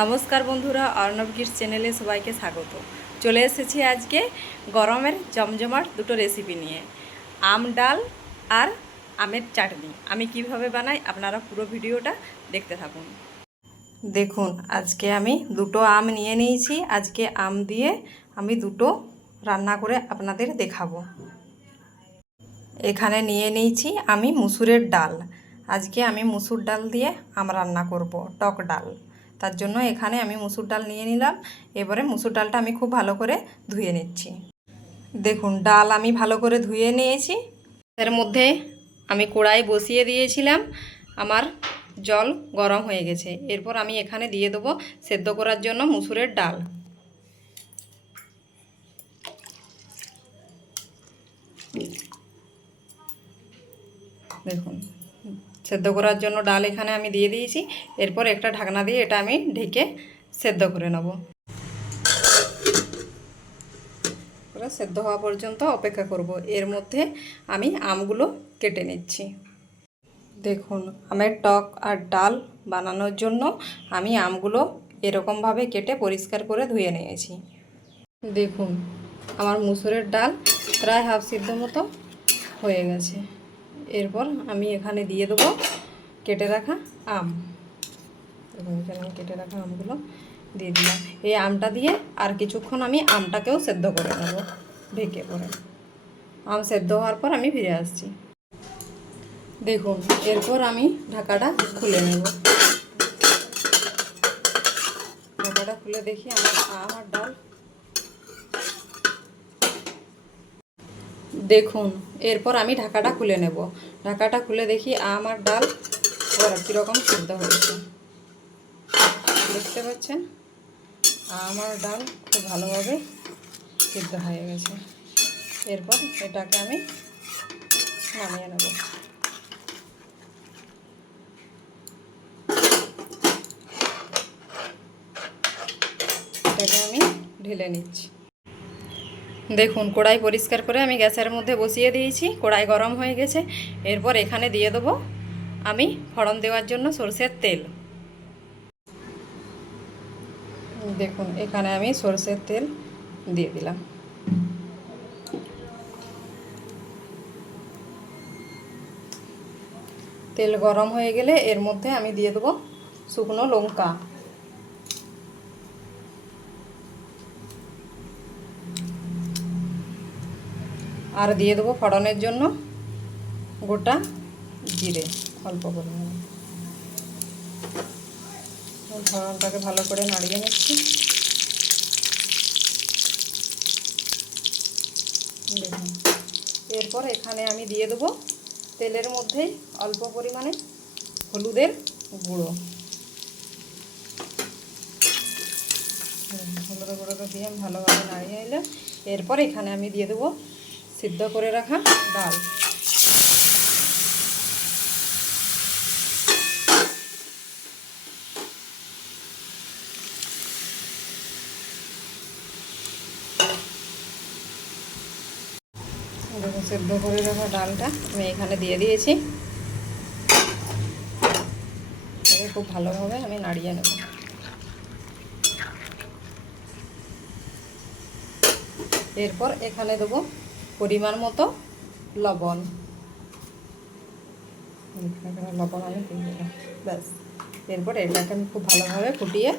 নমস্কার বন্ধুরা, অর্ণব কিডস চ্যানেলে সবাইকে স্বাগত। চলে এসেছি আজকে গরমের জমজমাট দুটো রেসিপি নিয়ে, আম ডাল আর আমের চাটনি। আমি কিভাবে বানাই আপনারা পুরো ভিডিওটা দেখতে থাকুন। দেখুন, আজকে আমি দুটো আম নিয়ে নিয়েছি। আজকে আম দিয়ে আমি দুটো রান্না করে আপনাদের দেখাবো। এখানে নিয়ে নিয়েছি আমি মুসুরের ডাল। আজকে আমি মুসুর ডাল দিয়ে আম রান্না করব, টক ডাল। তার জন্য এখানে আমি মুসুর ডাল নিয়ে নিলাম। এবারে মুসুর ডালটা আমি খুব ভালো করে ধুয়ে নিচ্ছি। দেখুন, ডাল আমি ভালো করে ধুয়ে নিয়েছি। এর মধ্যে আমি কড়াই বসিয়ে দিয়েছিলাম, আমার জল গরম হয়ে গেছে। এরপর আমি এখানে দিয়ে দেবো সেদ্ধ করার জন্য মুসুরের ডাল। দেখুন, সেদ্ধ করার জন্য ডাল এখানে আমি দিয়ে দিয়েছি। এরপর একটা ঢাকনা দিয়ে এটা আমি ঢেকে সেদ্ধ করে নেব। পুরো সেদ্ধ হওয়া পর্যন্ত অপেক্ষা করব। এর মধ্যে আমি আমগুলো কেটে নিচ্ছি। দেখুন, আমের টক আর ডাল বানানোর জন্য আমি আমগুলো এরকমভাবে কেটে পরিষ্কার করে ধুয়ে নিয়েছি। দেখুন, আমার মুসুরের ডাল প্রায় হাফ সিদ্ধ মতো হয়ে গেছে। এরপর আমি এখানে দিয়ে দেবো কেটে রাখা আম। দেখুন, এখানে আমি কেটে রাখা আমগুলো দিয়ে দিলাম। এই আমটা দিয়ে আর কিছুক্ষণ আমি আমটাকেও সেদ্ধ করে নেব ঢেকে পরে। আম সেদ্ধ হওয়ার পর আমি ফিরে আসছি। দেখুন, এরপর আমি ঢাকাটা খুলে নেব। ঢাকাটা খুলে দেখি আমার আম আর ডাল। দেখুন, এরপর আমি ঢাকাটা খুলে নেব। ঢাকাটা খুলে দেখি আম আর ডাল ওরা কীরকম সিদ্ধ হয়েছে। দেখতে পাচ্ছেন, আম আর ডাল খুব ভালোভাবে সিদ্ধ হয়ে গেছে। এরপর এটাকে আমি নামিয়ে নেব। এটাকে আমি ঢেলে নিচ্ছি। দেখুন, কড়াই পরিষ্কার করে আমি গ্যাসের মধ্যে বসিয়ে দিয়েছি। কড়াই গরম হয়ে গেছে। এরপর এখানে দিয়ে দেবো আমি ফোড়ন দেওয়ার জন্য সরষের তেল। দেখুন, এখানে আমি সরষের তেল দিয়ে দিলাম। তেল গরম হয়ে গেলে এর মধ্যে আমি দিয়ে দেবো শুকনো লঙ্কা। আর দিয়ে দেবো ফোড়নের জন্য গোটা জিরে অল্প পরিমাণে। ফোড়নটাকে ভালো করে নাড়িয়ে নিচ্ছি। দেখুন, এরপর এখানে আমি দিয়ে দেবো তেলের মধ্যেই অল্প পরিমাণে হলুদের গুঁড়ো। হলুদের গুঁড়োটা দিয়ে আমি ভালোভাবে নাড়িয়ে নিলে এরপর এখানে আমি দিয়ে দেবো সিদ্ধ করে রাখা ডাল। দেখুন, সেদ্ধ করে রাখা ডালটা আমি এখানে দিয়ে দিয়েছি। এটাকে খুব ভালোভাবে আমি নাড়িয়ে নেব। এরপর এখানে দেবো পরিমাণ মতো লবণ। লবণ আমি দিয়ে দিলাম। ব্যাস, এরপর এটাকে আমি খুব ভালোভাবে ফুটিয়ে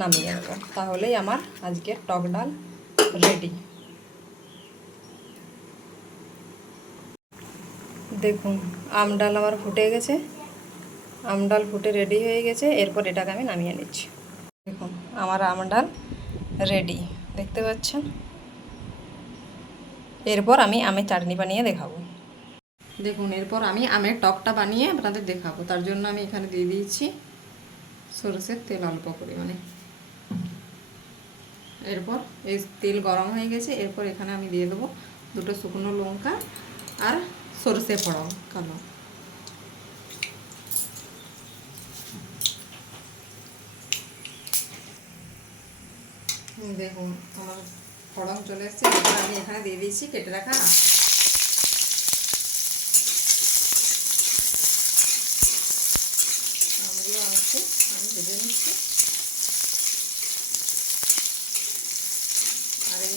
নামিয়ে নেব। তাহলেই আমার আজকের টক ডাল রেডি। দেখুন, আম ডাল আমার ফুটে গেছে। আম ডাল ফুটে রেডি হয়ে গেছে। এরপর এটাকে আমি নামিয়ে নিচ্ছি। দেখুন, আমার আম ডাল রেডি, দেখতে পাচ্ছেন। এরপর আমি আমের চাটনি বানিয়ে দেখাবো। দেখুন, এরপর আমি আমের টকটা বানিয়ে আপনাদের দেখাবো। তার জন্য আমি এখানে দিয়ে দিয়েছি সরষের তেল অল্প পরিমাণে। এরপর এই তেল গরম হয়ে গেছে। এরপর এখানে আমি দিয়ে দেবো দুটো শুকনো লঙ্কা আর সরষে ফোড়ন কালো। দেখুন, আমার ফোড়ন চলে এসেছে। এরপর আমি এখানে দিয়ে দিয়েছি কেটে রাখা আমগুলো আছে আমি ভেজে নিচ্ছি।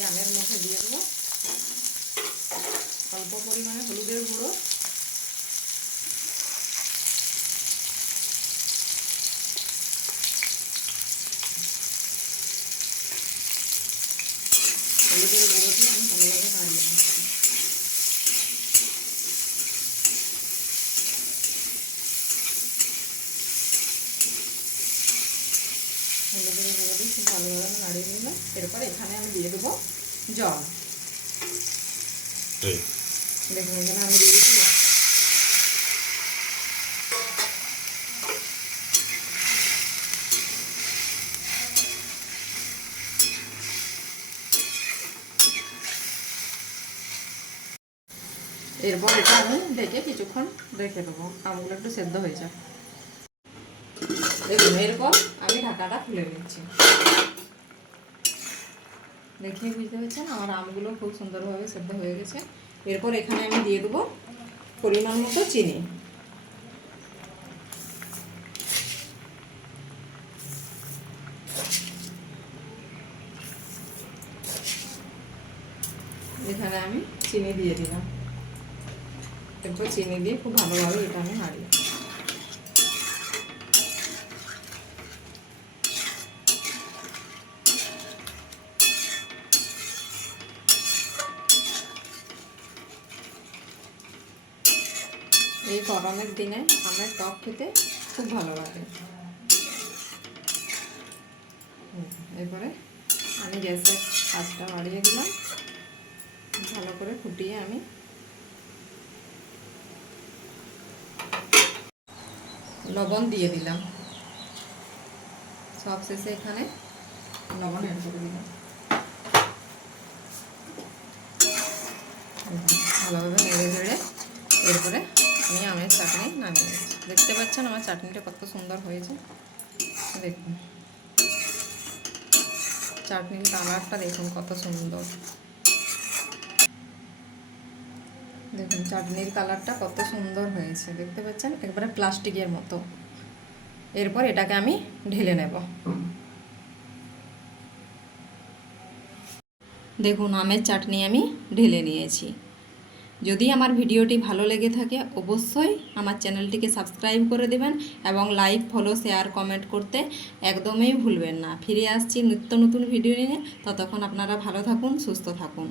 এই আমের মধ্যে দিয়ে দেবো অল্প পরিমাণে হলুদের গুঁড়ো, হলুদের গুঁড়ো দিয়ে আমি ভালোভাবে নাড়িয়ে নিচ্ছি। হলুদের গুঁড়ো দিয়ে খুব ভালোভাবে আমি নাড়িয়ে নিলাম। এরপর এখানে আমি দিয়ে দেবো জল। দেখুন এখানে আমি দিয়ে দিচ্ছি। এরপর এটা আমি ঢেকে কিছুক্ষণ রেখে দেবো, আমগুলো একটু সেদ্ধ হয়ে যায়। দেখুন এরপর আমি ঢাকাটা খুলে নিচ্ছি। দেখিয়ে বুঝতে পারছেন আমার আমগুলো খুব সুন্দরভাবে সেদ্ধ হয়ে গেছে। এরপর এখানে আমি দিয়ে দেবো পরিমাণ মতো চিনি। এখানে আমি চিনি দিয়ে দিলাম। এরপর চিনি দিয়ে খুব ভালোভাবে এটা আমি নাড়িয়ে, এই গরমের দিনে আমের টক খেতে খুব ভালো লাগে। এরপরে আমি গ্যাসের আঁচটা বাড়িয়ে দিলাম, ভালো করে ফুটিয়ে আমি লবণ দিয়ে দিলাম। সব শেষে এখানে লবণ অ্যাড করে দিলাম। ভালোভাবে নেড়ে চেড়ে এরপরে আমি আমের চাটনি নামিয়ে নিচ্ছি। দেখতে পাচ্ছেন আমার চাটনিটা কত সুন্দর হয়েছে। দেখুন চাটনির কালারটা দেখুন কত সুন্দর। দেখুন চাটনির কালারটা কত সুন্দর হয়েছে, দেখতে পাচ্ছেন একবারে প্লাস্টিকের মতো। এরপর এটাকে আমি ঢেলে নেব। দেখুন আমের চাটনি আমি ঢেলে নিয়েছি। যদি আমার ভিডিওটি ভালো লেগে থাকে অবশ্যই আমার চ্যানেলটিকে সাবস্ক্রাইব করে দেবেন এবং লাইক, ফলো, শেয়ার, কমেন্ট করতে একদমই ভুলবেন না। ফিরে আসছি নিত্য নতুন ভিডিও নিয়ে। ততক্ষণ আপনারা ভালো থাকুন, সুস্থ থাকুন।